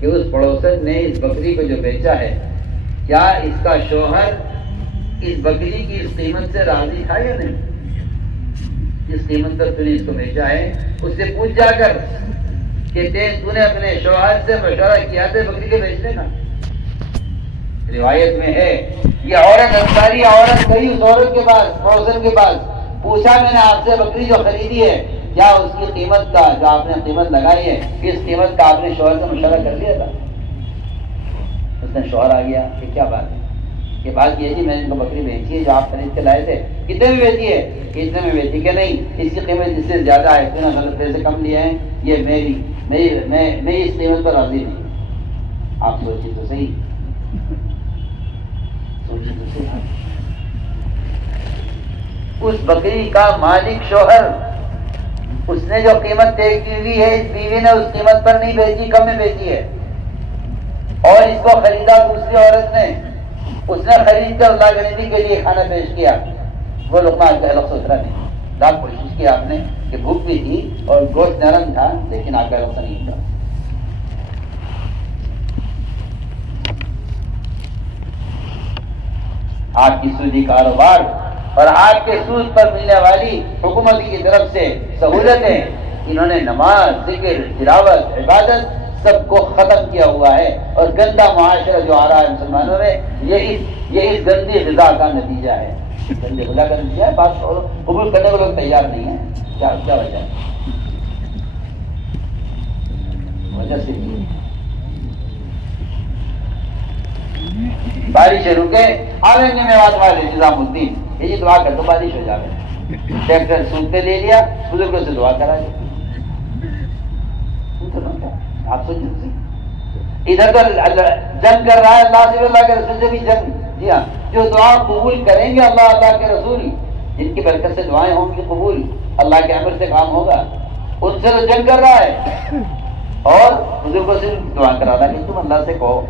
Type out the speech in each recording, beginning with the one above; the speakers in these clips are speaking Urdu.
کہ اس پڑوسن نے اس بکری کو جو بیچا ہے کیا اس کا شوہر اس بکری کی اس قیمت سے راضی تھا یا نہیں؟ جس قیمت پر تو نے اس کو بیچا ہے اس سے پوچھ جا کر کہ تو نے اپنے شوہر سے مشورہ کیا تھا بکری کے بیچنے کا؟ روایت میں ہے یہ عورت انصاری عورت گئی اس عورت کے پاس پڑوسن کے پاس، پوچھا میں نے آپ سے بکری جو خریدی ہے کیا اس کی قیمت کا جو آپ نے قیمت لگائی ہے اس قیمت کا آپ نے شوہر سے مشورہ کر لیا تھا؟ اس میں شوہر آ گیا کہ کیا بات ہے؟ کہ بات یہ جی میں نے ان کو بکری بیچی ہے جو آپ خرید کے لائے تھے، کتنے میں بیچی ہے؟ اتنے میں بیچی کہ نہیں اس کی قیمت اس سے زیادہ ہے، اتنا غلط پیسے کم لیے ہیں، یہ میں اس قیمت پر راضی نہیں۔ آپ سوچیے تو صحیح، سوچیے تو صحیح، اس بکری کا مالک شوہر، اس نے جو قیمت طے کی ہوئی ہے اس بیوی نے اس قیمت پر نہیں بیچی، کم میں بیچی ہے، اور اس کو خریدا دوسری عورت نے، اس نے خرید کر اللہ کے نبی کے لیے کھانا پیش کیا، وہ لقمہ الگ ستھرا نہیں، لاکھ کوشش کی آپ نے کہ بھوک بھی تھی اور گوشت نرم تھا لیکن آپ کا لفظ نہیں تھا۔ آپ کی سودی کاروبار اور آپ کے سود پر ملنے والی حکومت کی طرف سے سہولتیں، انہوں نے نماز، ذکر، تلاوت، عبادت سب کو ختم کیا ہوا ہے، اور گندا معاشرہ جو آ رہا ہے مسلمانوں میں یہ اس گندی غذا کا نتیجہ ہے، گندی غذا کا نتیجہ ہے۔ بات قبول کرنے کو لوگ تیار نہیں ہیں، کیا وجہ ہے؟ وجہ سے بارش رکے آلنگ میں بات والے نظام الدین یہ جی دعا کر تو بارش ہو جائے، ٹریکٹر سود پہ لے لیا، بزرگوں سے دعا کرا لیا۔ آپ سوچیں ادھر تو جنگ کر رہا ہے اللہ سے، اللہ کے رسول سے بھی جنگ، جی ہاں، جو دعا قبول کریں گے اللہ کے رسول، جن کی برکت سے دعائیں ہوں گی قبول، اللہ کے امر سے کام ہوگا، ان سے تو جنگ کر رہا ہے، اور بزرگوں سے دعا کرا رہا ہے کہ تم اللہ سے کہو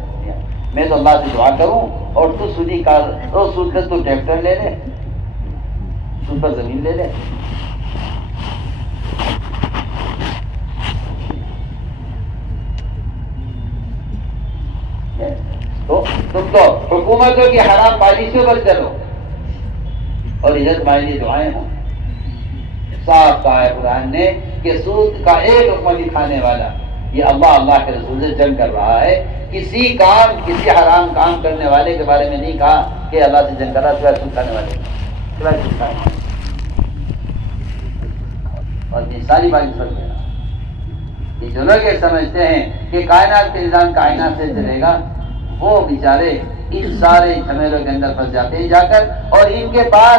میں تو اللہ سے دعا کروں اور تو سودی کار تو سود کر تو ٹریکٹر لے لے، سود پر زمین لے لے۔ تو تم تو حکومتوں کی حرام پالیسیوں پر چلو، اور ادھر تمہارے لیے دعائیں ہوں۔ صاف کہا ہے قرآن نے کہ سود کا ایک حکم دکھانے والا یہ اللہ کے رسول سے جنگ کر رہا ہے، کسی حرام کام کرنے والے کے بارے میں نہیں کہا کہ اللہ سے جنگ کر رہا ہے سوائے سود کھانے والے، اور یہ ساری بات اس پر کہہ رہا ہے۔ یہ جو لوگ یہ سمجھتے ہیں کہ کائنات کے نظام کائنات سے چلے گا، وہ بیچارے ان سارے جھمیلوں کے اندر پھنس جاتے ہیں جا کر، اور ان کے پاس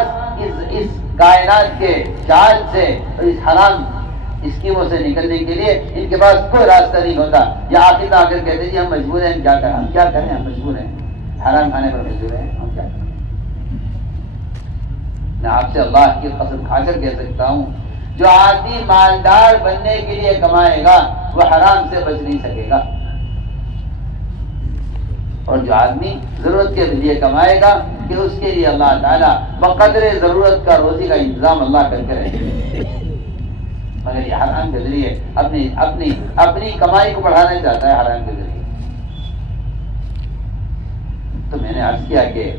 اس کائنات کے جال سے اور اس حرام اسکیموں سے نکلنے کے لیے ان کے پاس کوئی راستہ نہیں ہوتا۔ یا آخر آ کر کہتے جی ہم مجبور ہیں، ہم کیا کریں، ہم مجبور ہیں، حرام کھانے پر مجبور ہیں، ہم کیا کریں۔ میں آپ سے اللہ کی قسم کھا کر کہہ سکتا ہوں جو آدمی مالدار بننے کے لیے کمائے گا وہ حرام سے بچ نہیں سکے گا، اور جو آدمی ضرورت کے لیے کمائے گا کہ اس کے لیے اللہ تعالیٰ بقدر ضرورت کا روزی کا انتظام اللہ کر کے رہے گا، مگر یہ حرام کے ذریعے اپنی کمائی کو بڑھانا چاہتا ہے حرام کے ذریعے۔ تو میں نے عرض کیا کہ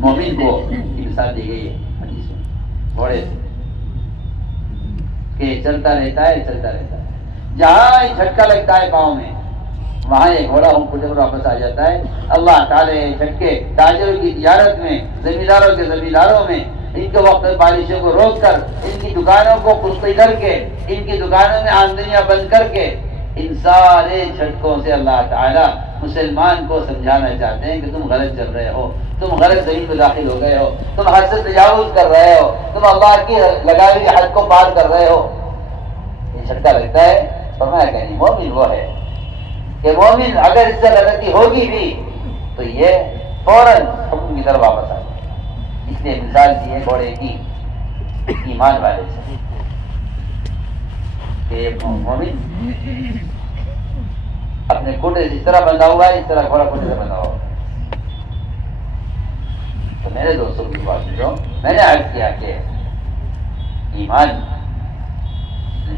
مومن کو کی مثال دی گئی ہے حدیث میں گھوڑے سے کہ چلتا رہتا ہے، جہاں جھٹکا لگتا ہے پاؤں میں وہاں یہ گھوڑا ہم کو جب واپس آ جاتا ہے۔ اللہ تعالیٰ جھٹکے تاجروں کی تجارت میں، زمینداروں کے زمینداروں میں، ان کے وقت بارشوں کو روک کر، ان کی دکانوں کو خشکی کر کے، ان کی دکانوں میں آمدنیاں بند کر کے، ان سارے جھٹکوں سے اللہ تعالیٰ مسلمان کو سمجھانا چاہتے ہیں کہ تم غلط چل رہے ہو، تم غلط زمین میں داخل ہو گئے ہو، تم حد سے تجاوز کر رہے ہو، تم اللہ کی لگائی ہوئی حد کو پار کر رہے ہو۔ یہ جھٹکا لگتا ہے، فرمایا کہ نہیں، مومن وہ ہے کہ مومن اگر اس سے غلطی ہوگی بھی تو یہ فوراً حکم کی طرف واپس آ جائے۔ اس لیے مثال دی ہے گھوڑے کی ایمان والے سے کہ مومن اپنے کھوٹے سے اس طرح بندھا ہوا ہے، اس طرح گھوڑا کھوٹے سے بندھا ہوا ہے۔ تو میرے دوستوں کی بات جو میں نے عرض کیا کہ ایمان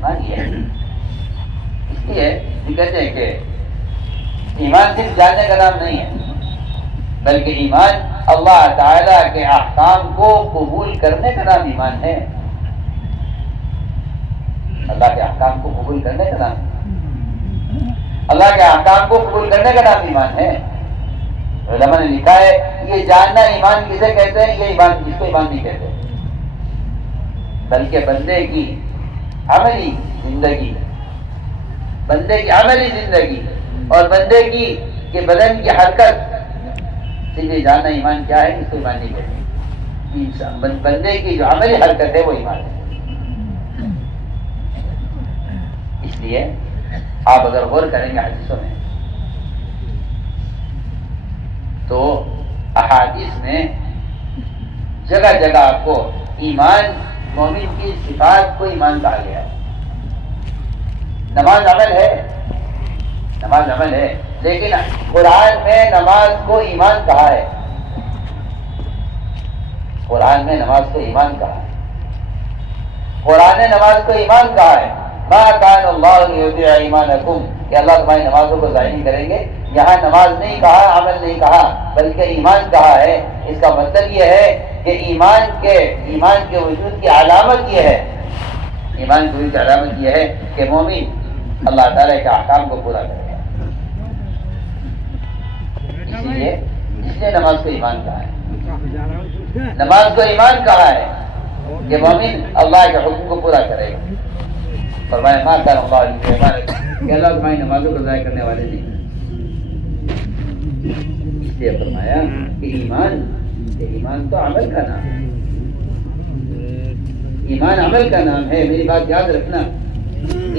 ایمان یہ ہے. اس لیے یہ کہتے ہیں کہ ایمان صرف جاننے کا نام نہیں ہے، بلکہ ایمان اللہ تعالیٰ کے احکام کو قبول کرنے کا نام ایمان ہے. اللہ کے احکام کو قبول کرنے کا نام، اللہ کے احکام کو قبول کرنے کا نام ایمان ہے. علماء نے لکھا ہے یہ جاننا ایمان کسے کہتے ہیں، یہ ایمان جس کو ایمان نہیں کہتے، بلکہ بندے کی عملی زندگی، بندے کی عملی زندگی اور بندے کی کہ بدن کی حرکت سے یہ جاننا ایمان کیا ہے، اس کو ایمان نہیں کہتے. بندے کی جو عملی حرکت ہے وہ ایمان ہے. اس لیے آپ اگر غور کریں گے حدیثوں میں تو احادیث میں جگہ جگہ آپ کو ایمان، مومن کی صفات کو ایمان کہا گیا ہے. نماز عمل ہے، نماز عمل ہے، لیکن قرآن میں نماز کو ایمان کہا ہے. قرآن میں نماز کو ایمان کہا ہے. قرآن نے نماز کو ایمان کہا ہے. ما کان اللہ لیضیع ایمانکم، کہ اللہ تمہاری نمازوں کو ضائع نہیں کریں گے. یہاں نماز نہیں کہا، عمل نہیں کہا، بلکہ ایمان کہا ہے. اس کا مطلب یہ ہے کہ ایمان کے وجود کی علامت یہ ہے، ایمان کے وجود کی علامت یہ ہے کہ مومن اللہ تعالیٰ کے احکام کو پورا کرے گا. اس لیے نماز کو ایمان کہا ہے. نماز کو ایمان کہا ہے کہ مومن اللہ کے حکم کو پورا کرے گا. فرمایا ما کان اللہ لیضیع ایمانکم، کہ اللہ تمہاری نمازوں کو ضائع کرنے والے نہیں. اس لیے فرمایا کہ ایمان تو عمل کا نام ہے. ایمان عمل کا نام ہے. میری بات یاد رکھنا،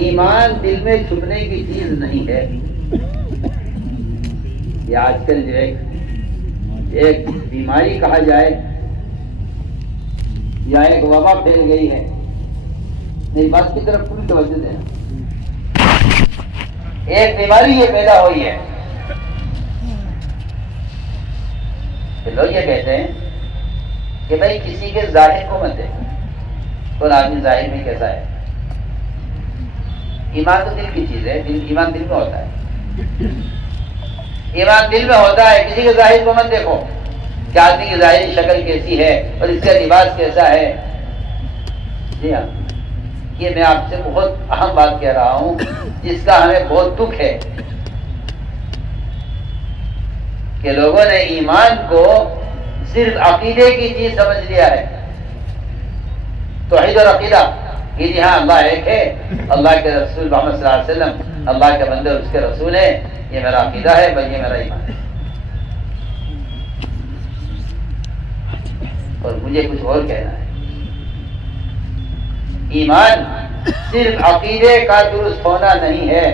ایمان دل میں چھپنے کی چیز نہیں ہے. یہ آج کل جو ایک بیماری کہا جائے یا ایک وبا پھیل گئی ہے، میری بات کی طرف پوری توجہ دینا. ایک بیماری یہ پیدا ہوئی ہے کہ لوگ یہ کہتے ہیں کہ بھائی کسی کے ظاہر کو مت دیکھو، کون آدمی ظاہر میں کیسا ہے. ایمان تو دل کی چیز ہے، ایمان دل میں ہوتا ہے. ایمان دل میں ہوتا ہے. کسی کے ظاہر کو مت دیکھو کہ آدمی کی ظاہری شکل کیسی ہے اور اس کا لباس کیسا ہے. جی ہاں، یہ میں آپ سے بہت اہم بات کہہ رہا ہوں جس کا ہمیں بہت دکھ ہے کہ لوگوں نے ایمان کو صرف عقیدے کی چیز سمجھ لیا ہے. توحید اور عقیدہ کہ جی ہاں اللہ ایک ہے، اللہ کے رسول محمد صلی اللہ علیہ وسلم اللہ کے بندے اور اس کے رسول ہیں، یہ میرا عقیدہ ہے، بھائی یہ میرا ایمان ہے. اور مجھے کچھ اور کہنا ہے. ایمان صرف عقیدے کا درست ہونا نہیں ہے،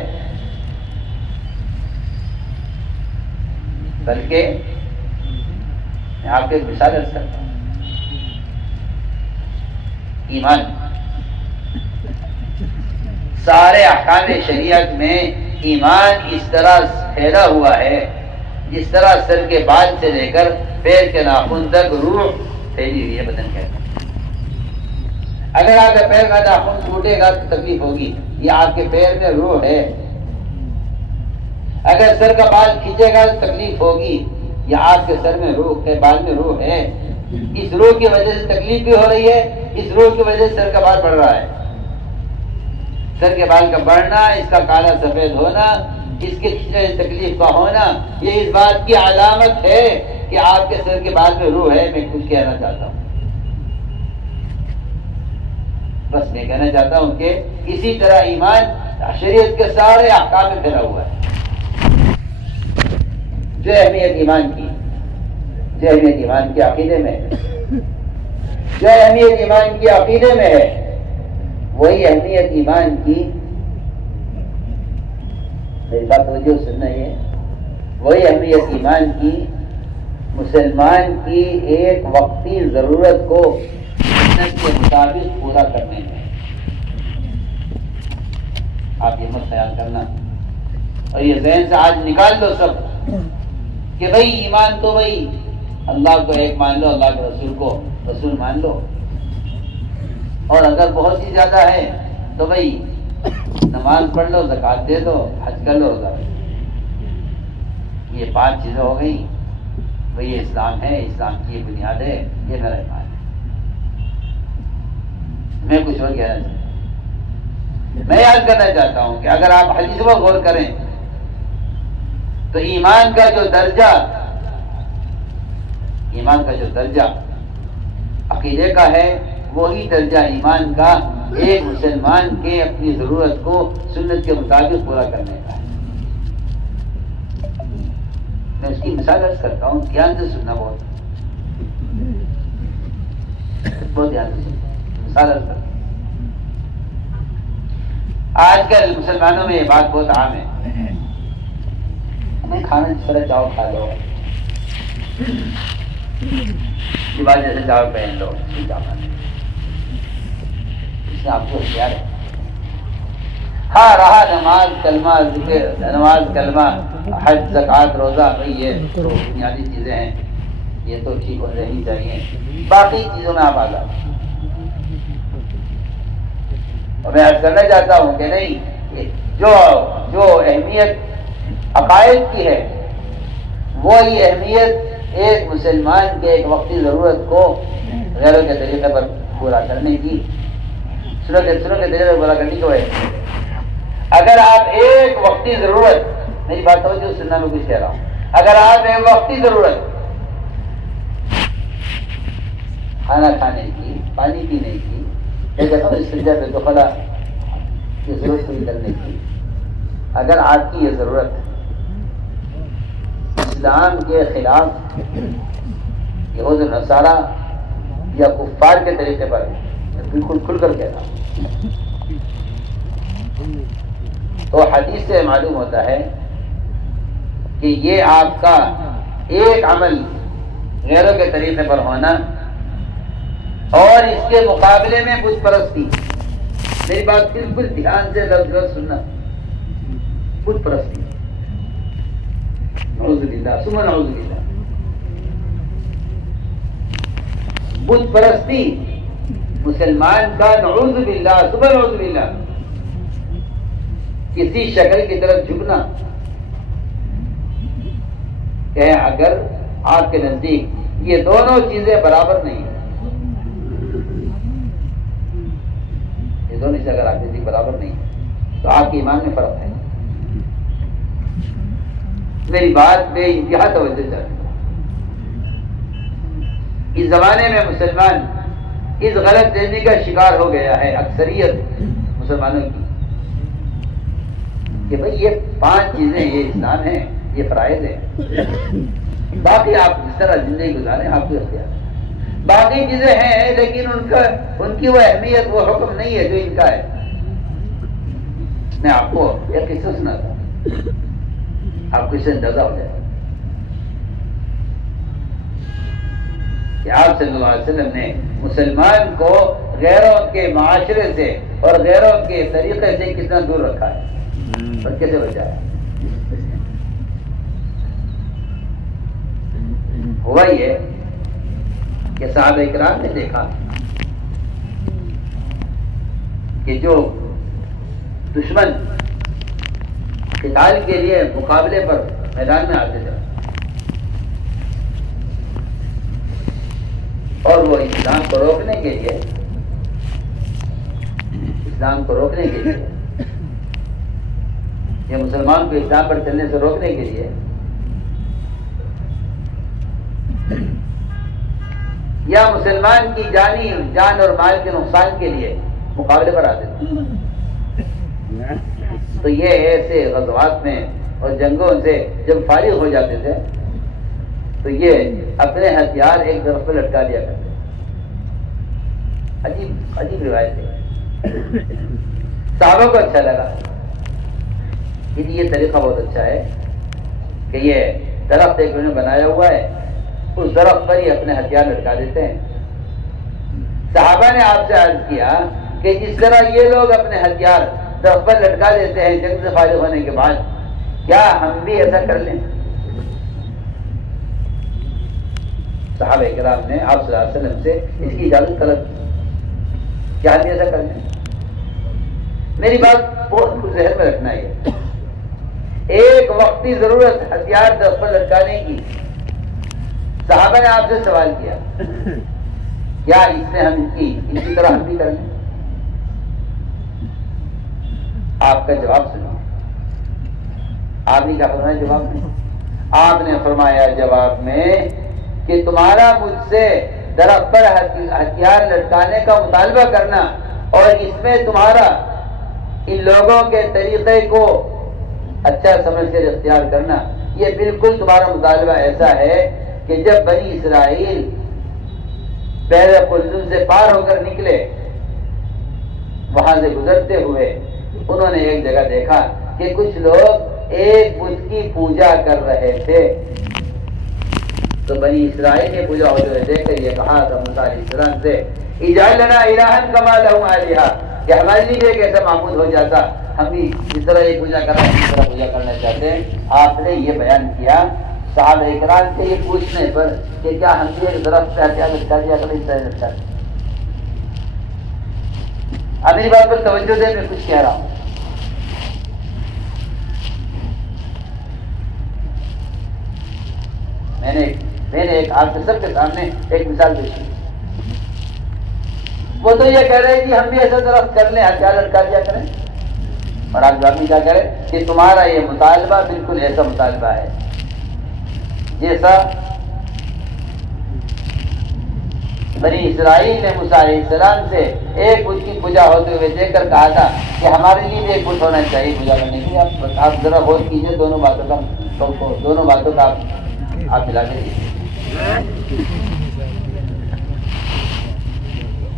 بلکہ میں آپ کو ایک مثال عرض کرتا ہوں. ایمان سارے احکام شریعت میں ایمان اس طرح پھیلا ہوا ہے جس طرح سر کے بال سے لے کر پیر کے ناخن تک روح پھیلی ہوئی ہے بدن کے اندر. اگر آپ کے پیر کا ناخن ٹوٹے گا تو تکلیف ہوگی، یہ آپ کے پیر میں روح ہے. اگر سر کا بال کھینچے گا تو تکلیف ہوگی، یہ آپ کے سر میں روح ہے، بال میں روح ہے. اس روح کی وجہ سے تکلیف بھی ہو رہی ہے، اس روح کی وجہ سے سر کا بال بڑھ رہا ہے. سر کے بال کا بڑھنا، اس کا کالا سفید ہونا، اس کے تکلیف کا ہونا، یہ اس بات کی علامت ہے کہ آپ کے سر کے بال میں روح ہے. میں کچھ کہنا چاہتا ہوں، بس میں کہنا چاہتا ہوں کہ اسی طرح ایمان شریعت کے سارے احکام میں پھیلا ہوا ہے. جو اہمیت ایمان کی عقیدے میں ہے، جو اہمیت ایمان کی عقیدے میں ہے، وہی اہمیت ایمان کی، میری بات توجہ سننا ہے، وہی اہمیت ایمان کی مسلمان کی ایک وقتی ضرورت کو سنت کے مطابق پورا کرنے میں. آپ یہ مت خیال کرنا اور یہ ذہن سے آج نکال دو سب کہ بھائی ایمان تو بھائی اللہ کو ایک مان لو، اللہ کے رسول کو رسول مان لو، اور اگر بہت ہی زیادہ ہے تو بھائی نماز پڑھ لو، زکات دے دو، حج کر لو، روزہ رکھ لو۔ یہ 5 چیزیں ہو گئی، وہی اسلام ہے، اسلام کی یہ بنیاد ہے، یہ میرا ایمان ہے۔ میں کچھ اور کہنا چاہتا ہوں، میں یاد کرنا چاہتا ہوں کہ اگر آپ حدیث پر غور کریں تو ایمان کا جو درجہ عقیدے کا ہے، وہی درجہ ایمان کا ایک مسلمان کے اپنی ضرورت کو سنت کے مطابق پورا کرنے کا ہے۔ میں اس کی مثال عرض کرتا ہوں، دھیان سے سننا، بہت دھیان سے سننا، مثال عرض کرتا ہوں۔ آج کل مسلمانوں میں یہ بات بہت عام ہے، ہمیں کھانا جس طرح چاہو کھا لو، یہ بات جیسے چاہو پہن لو، اس میں آپ کو اختیار ہے۔ ہاں رہا نماز کلمہ ذکر، نماز کلمہ حج زکوٰۃ روزہ، بھائی یہ تو بنیادی چیزیں ہیں، یہ تو ٹھیک ہو رہنی چاہیے، باقی چیزوں میں آپ آزاد۔ اور میں عرض کرنا چاہتا ہوں کہ نہیں، جو اہمیت عقائد کی ہے، وہی اہمیت ایک مسلمان کے ایک وقتی ضرورت کو غیروں کے طریقے پر پورا کرنے کی، سنت کے طریقے پر پورا کرنے کو ہے۔ اگر آپ ایک وقتی ضرورت، میری بات توجہ سننا، میں کچھ کہہ رہا ہوں، اگر آپ ایک وقتی ضرورت کھانا کھانے کی، پانی پینے کی، استنجا پہ دخلا کی ضرورت پوری کرنے کی، اگر آپ کی یہ ضرورت اسلام کے خلاف یہود و نصارہ یا کفار کے طریقے پر، بالکل کھل کر کہتا ہوں، تو حدیث سے معلوم ہوتا ہے کہ یہ آپ کا ایک عمل غیروں کے طریقے پر ہونا اور اس کے مقابلے میں بت پرستی، میری بات بالکل دھیان سے لفظ سننا، بت پرستی، نعوذ باللہ ثم نعوذ باللہ، بت پرستی مسلمان کا نعوذ باللہ ثم نعوذ باللہ کسی شکل کی طرف جھکنا، کہ اگر آپ کے نزدیک یہ دونوں چیزیں برابر نہیں ہیں، یہ دونوں چیزیں اگر آپ کے نزدیک برابر نہیں ہیں تو آپ کے ایمان میں فرق ہے۔ میری بات بے انتہا توجہ چاہیے۔ اس زمانے میں مسلمان اس غلط فہمی کا شکار ہو گیا ہے، اکثریت مسلمانوں کی، کہ بھئی یہ 5 چیزیں، یہ اسلام ہے، یہ فرائض ہے، باقی آپ جس طرح زندگی گزاریں آپ کو اختیار ہے، باقی چیزیں ہیں لیکن ان کی وہ اہمیت، وہ حکم نہیں ہے جو ان کا ہے۔ میں آپ کو ایک قصہ سناتا ہوں، آپ کو اس سے اندازہ ہو جائے کہ آپ صلی اللہ علیہ وسلم نے مسلمان کو غیروں کے معاشرے سے اور غیروں کے طریقے سے کتنا دور رکھا ہے اور کیسے بچایا۔ ہوا یہ کہ صحابہ کرام نے دیکھا کہ جو دشمن قتال کے لیے مقابلے پر میدان میں آتے تھے اور وہ اسلام کو روکنے کے لیے یا مسلمان کو اسلام پر چلنے سے روکنے کے لیے یا مسلمان کی جان اور مال کے نقصان کے لیے مقابلے پر آتے تھے، تو یہ ایسے غزوات میں اور جنگوں سے جب فارغ ہو جاتے تھے تو یہ اپنے ہتھیار ایک طرف پہ لٹکا دیا کرتے۔ عجیب روایت ہے، صحابہ کو اچھا لگا کہ یہ طریقہ بہت اچھا ہے کہ یہ درخت ایک انہوں نے بنایا ہوا ہے، اس درخت پر ہی اپنے ہتھیار لٹکا دیتے ہیں۔ صحابہ نے آپ سے عرض کیا کہ جس طرح یہ لوگ اپنے ہتھیار درخت پر لٹکا دیتے ہیں جنگ سے فارغ ہونے کے بعد، کیا ہم بھی ایسا کر لیں؟ صحابہ کرام نے آپ صلی اللہ علیہ وسلم سے اس کی اجازت طلب کی، کیا ہم ایسا کر لیں؟ میری بات بہت کچھ ذہن میں رکھنا ہے. ایک وقتی ضرورت ہتھیار دست پر لٹکانے کی. صحابہ نے آپ سے سوال کیا کیا اس میں ہم ان کی طرح ہم بھی کر لیں؟ آپ کا جواب سنو. آپ نے کیا فرمایا جواب میں؟ آپ نے فرمایا جواب میں کہ تمہارا مجھ سے درخت پر ہتھیار لٹکانے کا مطالبہ کرنا اور اس میں تمہارا ان لوگوں کے طریقے کو اچھا سمجھ کر اختیار کرنا، یہ بالکل تمہارا مطالبہ ایسا ہے کہ جب بنی اسرائیل بحر قلزم سے پار ہو کر نکلے، وہاں سے گزرتے ہوئے انہوں نے ایک جگہ دیکھا کہ کچھ لوگ ایک بت کی پوجا کر رہے تھے. تو بنی اسرائیل کی پوجا ہوتے ہوئے دیکھ کر یہ کہا تھا موسیٰ علیہ السلام سے اجعل لنا الہا کما لہم آلہہ، کہ ہمارے لیے بھی ایک ایسا معبود ہو جاتا، ہم بھی اس طرح یہ پوجا کر رہے ہیں، اس طرح پوجا کرنا چاہتے ہیں. آپ نے یہ بیان کیا صحابہ اکرام سے یہ پوچھنے پر کہ کیا ہم بھی ایک درخت پہ ہتھیار لٹکا دیا کریں اس طرح لٹکا دیا. اب میری بات پر توجہ دے، میں کچھ کہہ رہا ہوں. میں نے ایک آپ کے سب کے سامنے ایک مثال پیش کی. وہ تو یہ کہہ رہے ہیں کہ ہم بھی ایسا درخت کر لیں، ہتھیار لٹکا دیا کریں. اور آپ جواب میں کیا کہہ رہے کہ تمہارا یہ مطالبہ بالکل ایسا مطالبہ ہے جیسا بنی اسرائیل نے موسیٰ علیہ السلام سے ایک بت کی پوجا ہوتے ہوئے دیکھ کر کہا تھا کہ ہمارے لیے بھی ایک بت ہونا چاہیے پوجا کرنے کے لیے. آپ ذرا غور کیجیے دونوں باتوں کا آپ ملا کے دیکھیے.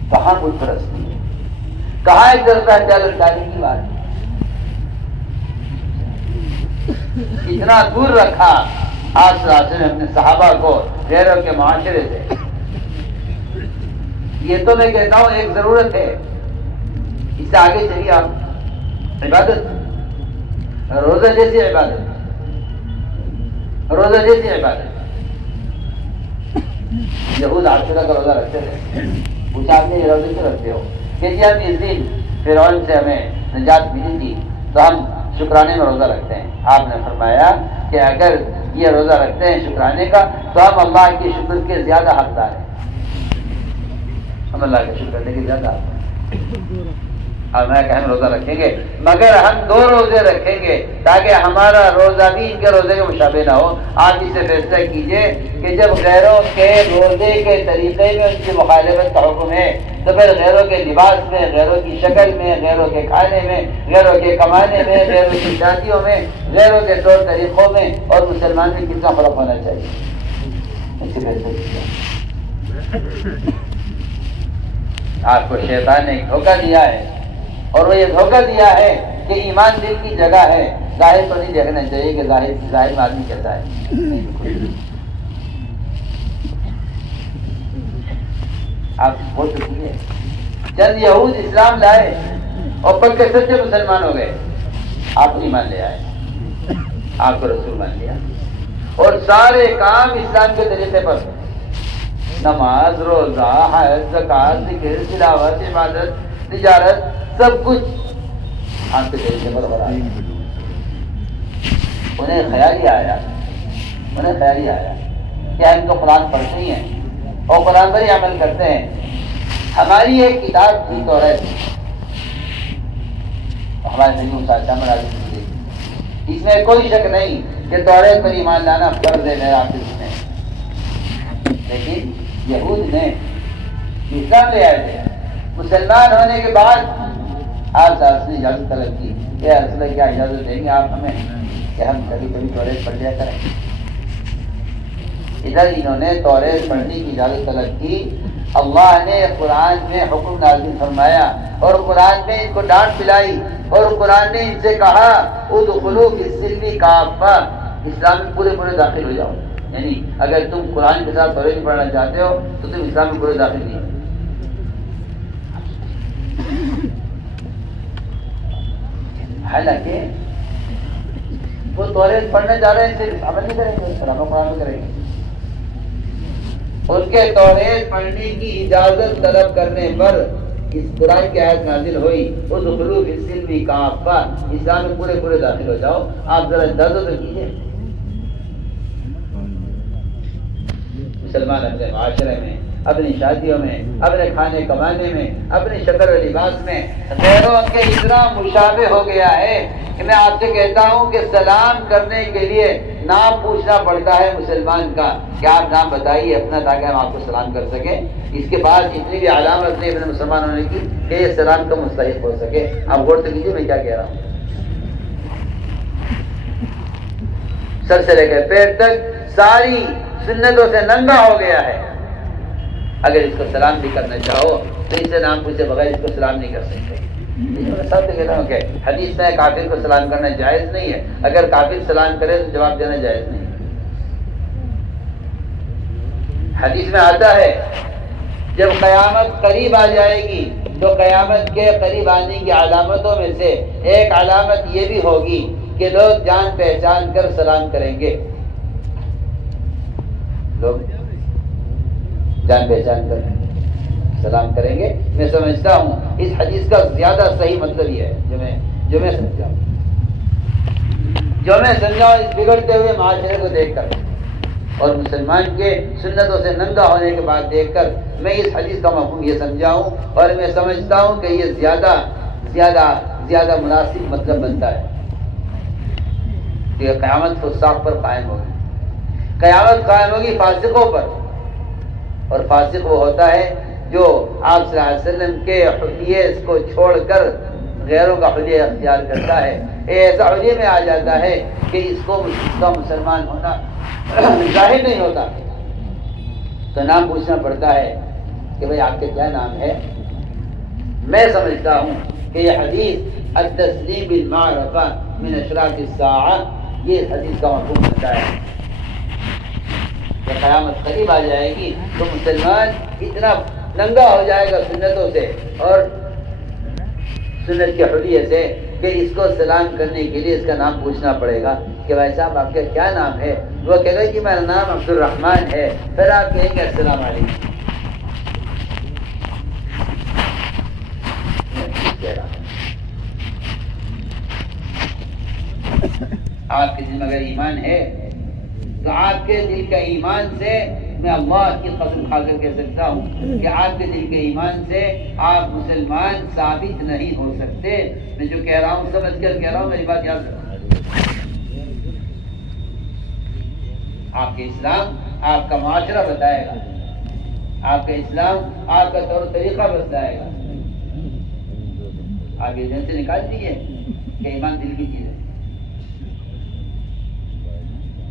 کہاں بت پرستی ہے، کہاں ایک درجہ ہتھیار لٹکانے کی بات. اتنا دور رکھا آپ صلی اللہ علیہ وسلم نے اپنے صحابہ کو غیروں کے معاشرے سے. یہ تو میں کہتا ہوں ایک ضرورت ہے. اس سے آگے چلیے آپ. عبادت، روزہ جیسی عبادت، روزہ جیسی عبادت. یہود عاشورہ کا روزہ رکھتے تھے. پوچھا آپ نے یہ روزے کیوں رکھتے ہو؟ کہ جی ہم اس دن فرعون سے ہمیں نجات ملی تھی تو ہم شکرانے میں روزہ رکھتے ہیں. آپ نے فرمایا کہ اگر یہ روزہ رکھتے ہیں شکرانے کا تو ہم اللہ کے شکر کے زیادہ حقدار ہیں. ہم اللہ کا شکر کرنے کے زیادہ حقدار ہیں. اور میں کہ ہم روزہ رکھیں گے مگر ہم 2 روزے رکھیں گے تاکہ ہمارا روزہ بھی ان کے روزے کے مشابہ نہ ہو. آپ اس سے فیصلہ کیجئے کہ جب غیروں کے روزے کے طریقے میں ان کی مخالفت کا حکم ہے تو پھر غیروں کے لباس میں، غیروں کی شکل میں، غیروں کے کھانے میں، غیروں کے کمانے میں، غیروں کی شادیوں میں، غیروں کے طور طریقوں میں اور مسلمان میں کتنا فرق ہونا چاہیے. اس سے فیصلہ کیجیے. آپ کو شیطان نے دھوکہ دیا ہے اور وہ یہ دھوکہ دیا ہے کہ ایمان دل کی جگہ ہے. ظاہر تو نہیں دیکھنا چاہیے کہ ظاہر میں آدمی کیسا ہے. آپ بول سکتے ہیں چند یہود اسلام لائے اور پکے سچے مسلمان ہو گئے. آپ ایمان لے آئے، آپ کو رسول مان لیا اور سارے کام اسلام کے طریقے پر، نماز، روزہ، حج، زکات، ذکر، تلاوت، عبادت، تجارت، سب کچھ آپ کے طریقے پر ہو رہا ہے. انہیں خیال ہی آیا کہ ہم تو قرآن پڑھتے ہی ہیں اور قرآن پر ہی عمل کرتے ہیں. ہماری ایک کتاب تھی توریت، ہمارے نبی موسیٰ علیہ السلام نے، اس میں کوئی شک نہیں کہ توریت پر ایمان لانا فرض ہے میرا آپ کے ذمہ. لیکن یہود نے اسلام لے آئے تھے. مسلمان ہونے کے بعد آپ صاحب نے اجازت طلب کی کہ رسول کیا اجازت دیں گے آپ ہمیں کہ ہم کبھی کبھی توریت پڑھ لیا کریں. ادھر انہوں نے توریت پڑھنے کی اجازت طلب کی. اللہ نے قرآن میں حکم نازل فرمایا اور قرآن میں ان کو ڈانٹ پلائی اور قرآن نے ان سے کہا ادخلوا فی السلم کافہ، اسلام میں پورے داخل ہو جاؤ. یعنی اگر تم قرآن کے ساتھ توریت پڑھنا چاہتے ہو تو تم اسلام میں پورے داخل نہیں ہو. حالانکہ وہ توریت پڑھنے جا رہے ہیں صرف عمل نہیں کریں گے، کلام قرآن میں کریں گے. ان کے توریت پڑھنے کی اجازت طلب کرنے پر اس قرآن کی آیت نازل ہوئی ادخلوا فی السلم فی کافہ، اسلام میں پورے پورے داخل ہو جاؤ. آپ ذرا درد تو کیجیے. مسلمان اپنے معاشرے میں، اپنی شادیوں میں، اپنے کھانے کمانے میں، اپنی شکل و لباس میں غیروں کے اتنا مشابہ ہو گیا ہے کہ میں آپ سے کہتا ہوں کہ سلام کرنے کے لیے نام پوچھنا پڑتا ہے مسلمان کا کہ آپ نام بتائیے اپنا تاکہ ہم آپ کو سلام کر سکیں. اس کے بعد اتنی بھی علامت نہیں اپنے مسلمانوں نے کی کہ یہ سلام کا مستحق ہو سکے. آپ غور تو کیجیے میں کیا کہہ رہا ہوں. سر سے لے کر پیر تک ساری سنتوں سے ننگا ہو گیا ہے. اگر اس کو سلام بھی کرنا چاہو تو اس سے نام پوچھے بغیر اس کو سلام نہیں کر سکتے. میں سب سے کہتا ہوں کہ حدیث میں کافر کو سلام کرنا جائز نہیں ہے. اگر کافر سلام کرے تو جواب دینا جائز نہیں. حدیث میں آتا ہے جب قیامت قریب آ جائے گی تو قیامت کے قریب آنے کی علامتوں میں سے ایک علامت یہ بھی ہوگی کہ لوگ جان پہچان کر سلام کریں گے. لوگ جان پہچان کر سلام کریں گے. میں سمجھتا ہوں اس حدیث کا زیادہ صحیح مطلب یہ ہے جو میں سمجھاؤں اس بگڑتے ہوئے معاشرے کو دیکھ کر اور مسلمان کے سنتوں سے ننگا ہونے کے بعد دیکھ کر میں اس حدیث کا مفہوم یہ سمجھاؤں اور میں سمجھتا ہوں کہ یہ زیادہ مناسب مطلب بنتا ہے کہ قیامت فساق پر قائم ہوگی. قیامت قائم ہوگی فاسقوں پر، اور فاسق وہ ہوتا ہے جو آپ صلی اللہ علیہ وسلم کے حلیے کو چھوڑ کر غیروں کا حلیہ اختیار کرتا ہے. ایسا حلیے میں آ جاتا ہے کہ اس کا مسلمان ہونا ظاہر نہیں ہوتا. تو نام پوچھنا پڑتا ہے کہ بھئی آپ کے کیا نام ہے. میں سمجھتا ہوں کہ یہ حدیث التسلیم بالمعرفہ من اشراط الساعہ، یہ حدیث کا مفہوم ہوتا ہے. جب قیامت قریب آ جائے گی تو مسلمان اتنا ننگا ہو جائے گا سنتوں سے اور سنت کے حلیے سے کہ اس کو سلام کرنے کے لیے اس کا نام پوچھنا پڑے گا کہ بھائی صاحب آپ کا کیا نام ہے. وہ کہے گا کہ میرا نام عبد الرحمن ہے. پھر آپ کہیں گے السلام علیکم. آپ کے دل میں اگر ایمان ہے تو آپ کے دل کا ایمان سے میں اللہ کی قسم کھا کر کہہ سکتا ہوں کہ آپ کے دل کے ایمان سے آپ مسلمان ثابت نہیں ہو سکتے. میں جو کہہ رہا ہوں سمجھ کر کہہ رہا ہوں، میری بات یاد رکھنا. آپ کے اسلام آپ کا معاشرہ بتائے گا، آپ کا اسلام آپ کا طور طریقہ بتائے گا. آپ یہ ذہن سے نکال دیجیے کہ ایمان دل کی چیز ہے.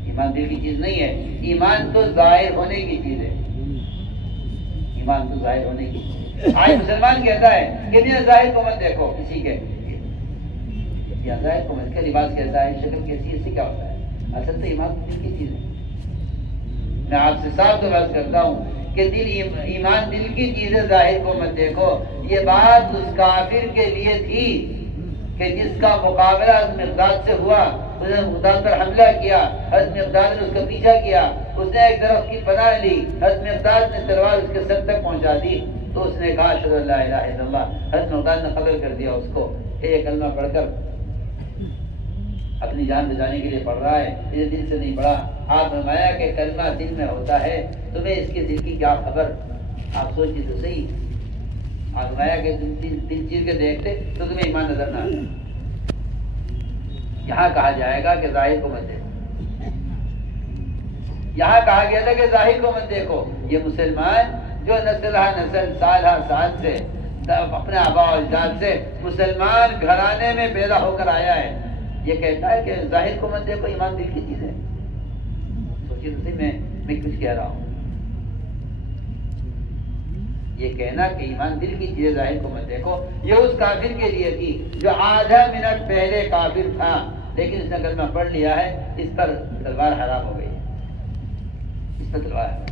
ایمان دل کی چیز نہیں ہے. ایمان تو ظاہر ہونے کی چیز ہے. ایمان تو ظاہر ہونے کی چیز ہے. آج مسلمان کہتا ہے کہ میرے ظاہر کو مت دیکھو کسی کے، یا ظاہر کو مت، لباس کیسا ہے، شکل کیسی ہے، اس سے کیا ہوتا ہے. اصل تو ایمان دل کی چیز ہے. میں آپ سے صاف تو بات کرتا ہوں کہ ایمان دل کی چیز ہے، ظاہر کو مت دیکھو. یہ بات اس کافر کے لیے تھی کہ جس کا مقابلہ حضرت مقداد سے ہوا. اس نے مقداد پر حملہ کیا، حضرت مقداد نے اس کا پیچھا کیا. اس نے ایک درخت کی پناہ لی، حضرت مقداد نے تلوار اس کے سر تک پہنچا دی. تو اس نے کہا اشہد ان لا الہ الا اللہ. حضرت مقداد نے قتل کر دیا اس کو. یہ کلمہ پڑھ کر اپنی جان بچانے کے لیے پڑھ رہا ہے، یہ دل سے نہیں پڑھا. آپ فرمایا کہ کلمہ دل میں ہوتا ہے، تمہیں اس کے دل کی کیا خبر. آپ سوچیے تو صحیح. آپ فرمایا کہ تم دل چیر کے دیکھتے تو تمہیں ایمان نظر نہ آتا. یہاں کہا جائے گا کہ ظاہر کو مت دیکھو. یہاں کہا گیا تھا کہ ظاہر کو مت دیکھو. یہ مسلمان جو نسل ہا نسل سال ہا سال سے اپنے آبا و اجداد سے مسلمان گھرانے میں پیدا ہو کر آیا ہے، یہ کہتا ہے کہ ظاہر کو مت دیکھو، ایمان دل کی چیز ہے. سوچیے تو میں کچھ کہہ رہا ہوں. یہ کہنا کہ ایمان دل کی چیز، ظاہر کو مت دیکھو، یہ اس کافر کے لیے تھی جو آدھا منٹ پہلے کافر تھا لیکن اس نے کلمہ پڑھ لیا ہے. اس پر تلوار حرام ہو گئی. اس پر تلوار